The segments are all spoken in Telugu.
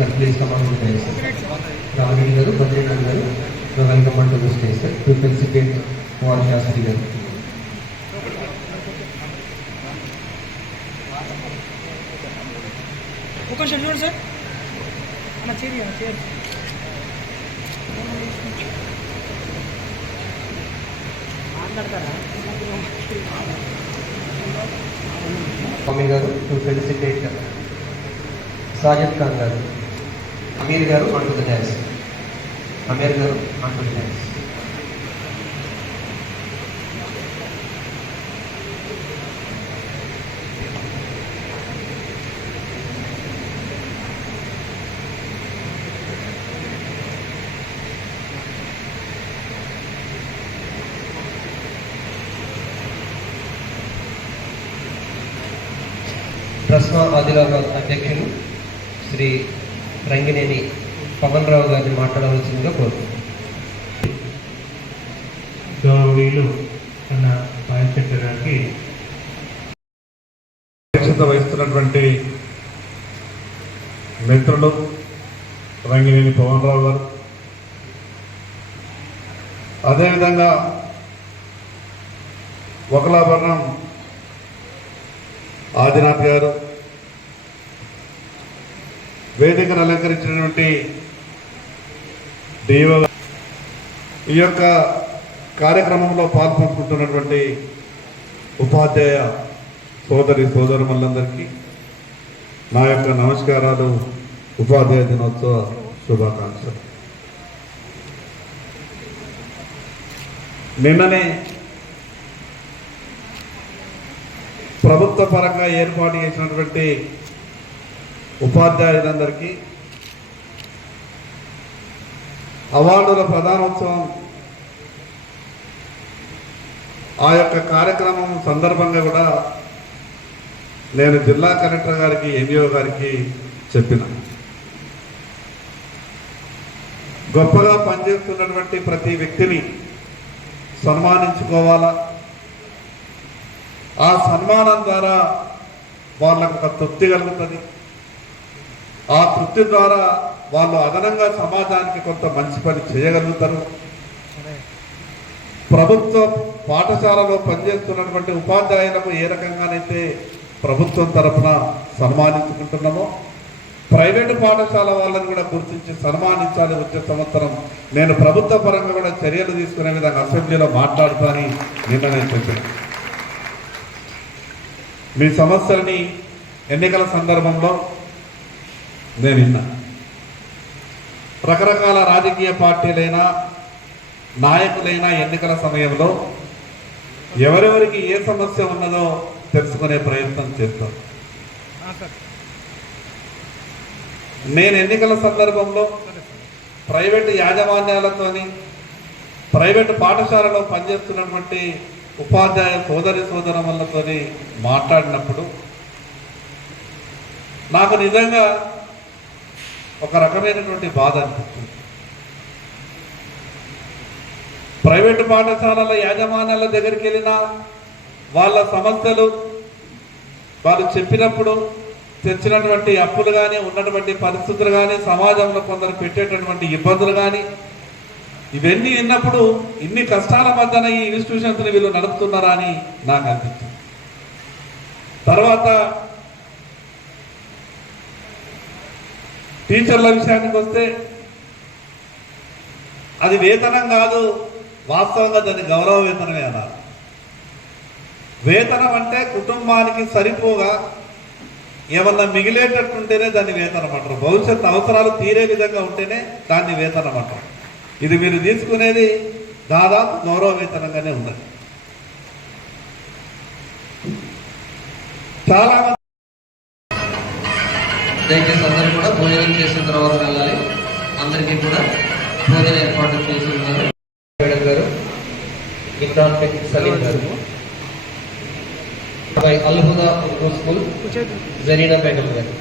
సార్ ప్లీజ్ కమాండ్ ఉంటాయి సార్ రామరెడ్డి గారు బద్రీనాథ్ గారు వెల్కమ్ అంటూ stage sir to felicitate war Sastry గారు ఒక షెడ్యూల్ సార్ అన్న చేరి అన్న చేరి మాట్లాడతారా స్వామి గారు టు ఫెలిసిటేట్ సాజిద్ ఖాన్ గారు అమీర్ గారు అంటూ ద డ్యాన్స్ అమీర్ గారు అంటూ ద డ్యాన్స్ ప్రశ్న ఆదిలాబాద్ అధ్యక్షులు శ్రీ రంగినేని పవన్ రావు గారిని మాట్లాడవలసిందిగా కోరుతున్నాను. గౌరవీయులు కన్న పాయశెట్టి గారికి అధ్యక్షత వహిస్తున్నటువంటి మిత్రులు రంగినేని పవన్ రావు గారు. అదేవిధంగా ఒకలాభరణం ఆదినాథ్ గారు వేదికను అలంకరించినటువంటి దేవ ఈ యొక్క కార్యక్రమంలో పాల్పంచుకుంటున్నటువంటి ఉపాధ్యాయ సోదరి సోదరులందరికీ నా యొక్క నమస్కారాలు ఉపాధ్యాయ దినోత్సవ శుభాకాంక్షలు. నిన్ననే ప్రభుత్వ పరంగా ఏర్పాటు చేసినటువంటి ఉపాధ్యాయులందరికీ అవార్డుల ప్రధానోత్సవం ఆ యొక్క కార్యక్రమం సందర్భంగా కూడా నేను జిల్లా కలెక్టర్ గారికి ఎన్జిఓ గారికి చెప్పిన. గొప్పగా పనిచేస్తున్నటువంటి ప్రతి వ్యక్తిని సన్మానించుకోవాలా? ఆ సన్మానం ద్వారా వాళ్ళకు ఒక తృప్తి కలుగుతుంది. ఆ కృత్యం ద్వారా వాళ్ళు అదనంగా సమాజానికి కొంత మంచి పని చేయగలుగుతారు. ప్రభుత్వ పాఠశాలలో పనిచేస్తున్నటువంటి ఉపాధ్యాయులకు ఏ రకంగానైతే ప్రభుత్వం తరఫున సన్మానించుకుంటున్నామో ప్రైవేటు పాఠశాల వాళ్ళని కూడా గుర్తించి సన్మానించాలి వచ్చే సంవత్సరం. నేను ప్రభుత్వ పరంగా కూడా చర్యలు తీసుకునే విధంగా అసెంబ్లీలో మాట్లాడుతానని నిన్న చెప్పాను. మీ సమస్యలని ఎన్నికల సందర్భంలో నేను విన్నా రకరకాల రాజకీయ పార్టీలైనా నాయకులైనా ఎన్నికల సమయంలో ఎవరెవరికి ఏ సమస్య ఉన్నదో తెలుసుకునే ప్రయత్నం చేస్తాం. నేను ఎన్నికల సందర్భంలో ప్రైవేటు యాజమాన్యాలతోని ప్రైవేటు పాఠశాలలో పనిచేస్తున్నటువంటి ఉపాధ్యాయ సోదరి సోదరములతోని మాట్లాడినప్పుడు నాకు నిజంగా ఒక రకమైనటువంటి బాధ అనిపిస్తుంది. ప్రైవేటు పాఠశాలల యాజమాన్యాల దగ్గరికి వెళ్ళినా వాళ్ళ సమస్యలు వాళ్ళు చెప్పినప్పుడు తెచ్చినటువంటి అప్పులు కానీ ఉన్నటువంటి పరిస్థితులు కానీ సమాజంలో కొందరు పెట్టేటటువంటి ఇబ్బందులు కానీ ఇవన్నీ విన్నప్పుడు ఇన్ని కష్టాల మధ్యన ఈ ఇన్స్టిట్యూషన్స్ని వీళ్ళు నడుపుతున్నారా అని నాకు అనిపించింది తర్వాత టీచర్ల విషయానికి వస్తే అది వేతనం కాదు వాస్తవంగా దాన్ని గౌరవ వేతనమే అన్నారు. వేతనం అంటే కుటుంబానికి సరిపోగా ఏమన్నా మిగిలేటట్టుంటేనే దాన్ని వేతనం అంటారు. భవిష్యత్ అవసరాలు తీరే విధంగా ఉంటేనే దాన్ని వేతనం అంటారు. ఇది మీరు తీసుకునేది దాదాపు గౌరవ వేతనంగానే ఉన్నది. చాలా మంది దయచేసి అందరూ కూడా భోజనం చేసిన తర్వాత వెళ్ళాలి. అందరికీ కూడా భోజన ఏర్పాటు చేసి ఉన్నారు. మేడం గారు ఇమ్రాన్ సలీం గారు బై అల్హుదా ఉర్దూ స్కూల్ కూర్చోదు జరీనా మేడం గారు.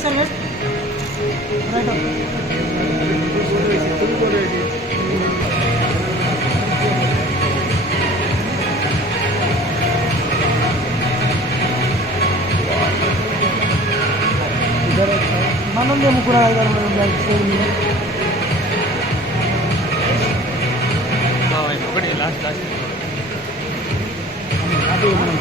సార్ సార్ స్టేజ్ మీద ఒకటి లాస్ట్ లాస్ట్ అది మనం